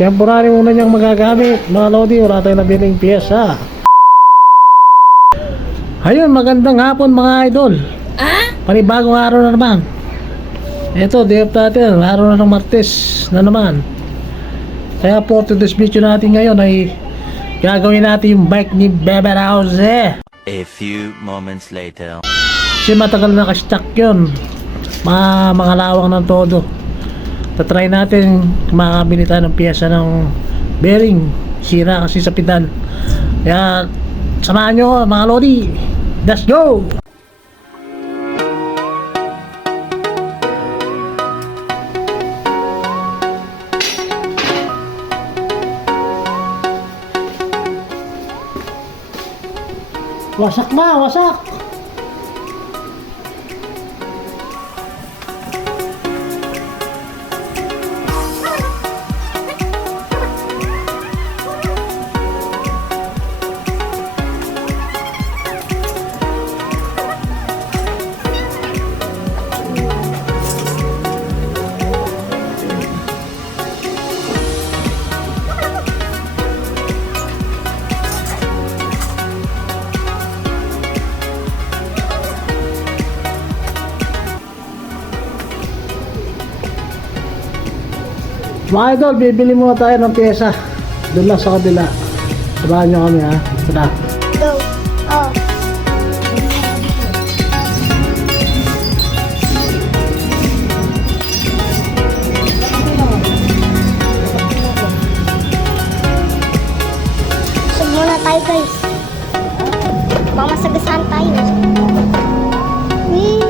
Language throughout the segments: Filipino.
Temporary muna niyang magagamit mga lodi, wala tayong nabiling piyesa. Ayun, magandang hapon mga idol. Panibagong araw na naman. Ito, day of natin, araw na ng Martes na naman. Kaya for today's video natin ngayon ay gagawin natin yung bike ni Bebe Rause. A few moments later. Kasi matagal na ka-stock yun, mga lawang ng todo. Tatry natin makakabili tayo ng piyesa ng bearing. Sira kasi sa pedal. Kaya samahan nyo mga lodi. Let's go! Wasak na, wasak! Mga idol, bibili muna tayo ng pyesa. Doon lang sa kabila. Sabahan nyo kami ha. Tara. Go. Oh. Sub muna tayo guys. Baka masagasaan tayo. Whee!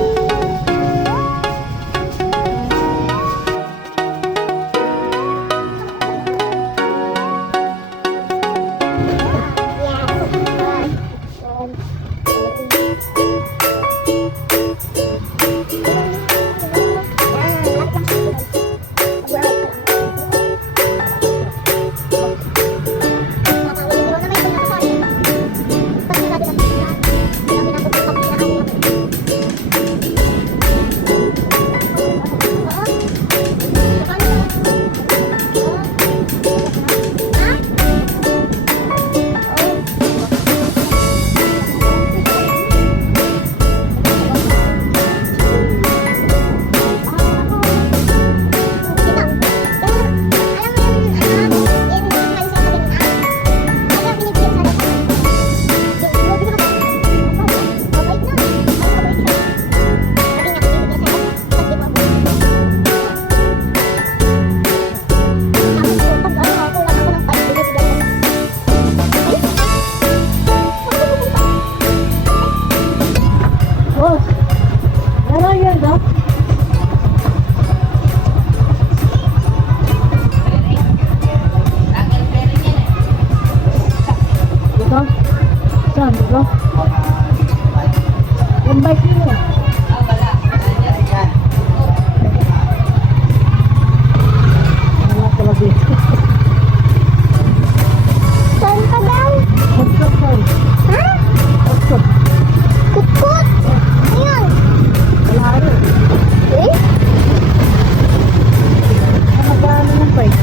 Saan? Ito? Yung bike niyo. Wala pala dito. Saan ka daw? Hotshot saan? Ha? Hotshot. Kutkut? Ayan. Wala rin. Eh? Magkano yung bike?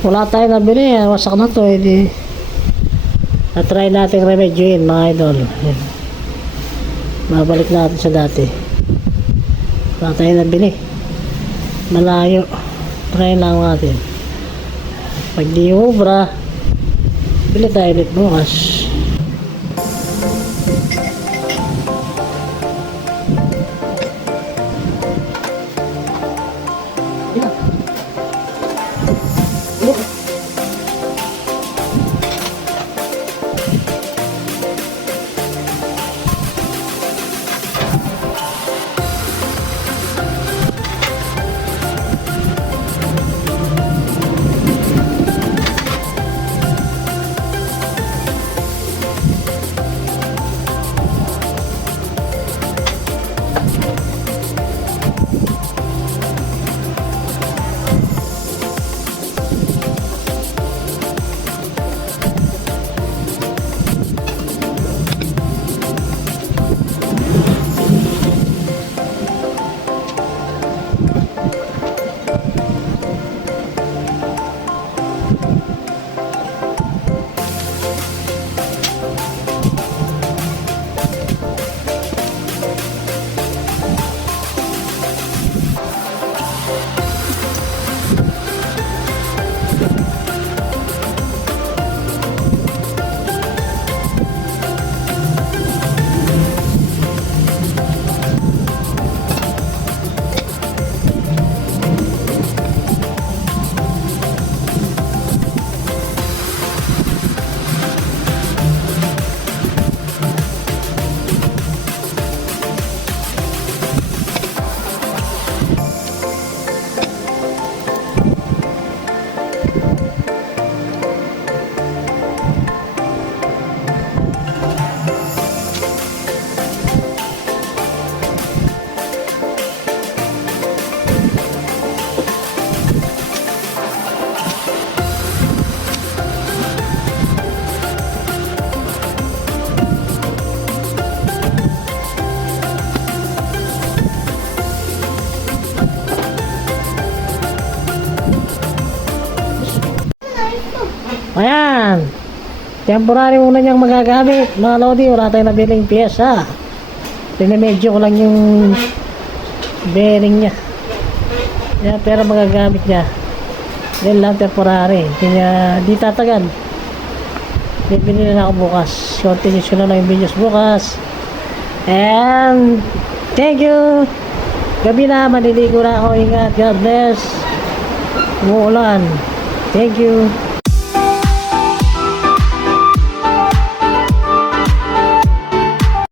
Wala tayo nabili, wasak na to, edi na-try natin remedyoin mga idol. Ayan. Babalik natin sa dati. Wala tayo nabili, malayo, try lang natin. Pag di ubra, bili tayo ulit bukas. Ayan. Temporary muna niyang magagamit. Mga lodi, wala tayong nabiling pyesa. Pinimedyo ko lang yung bearing niya. Ayan, pero magagamit niya. Yan lang temporary. Hindi tatagal. Bibili na ako bukas. Continue ko na lang yung videos bukas. And thank you. Gabi na, maliligo na ako. Ingat. God bless. Umuulan. Thank you.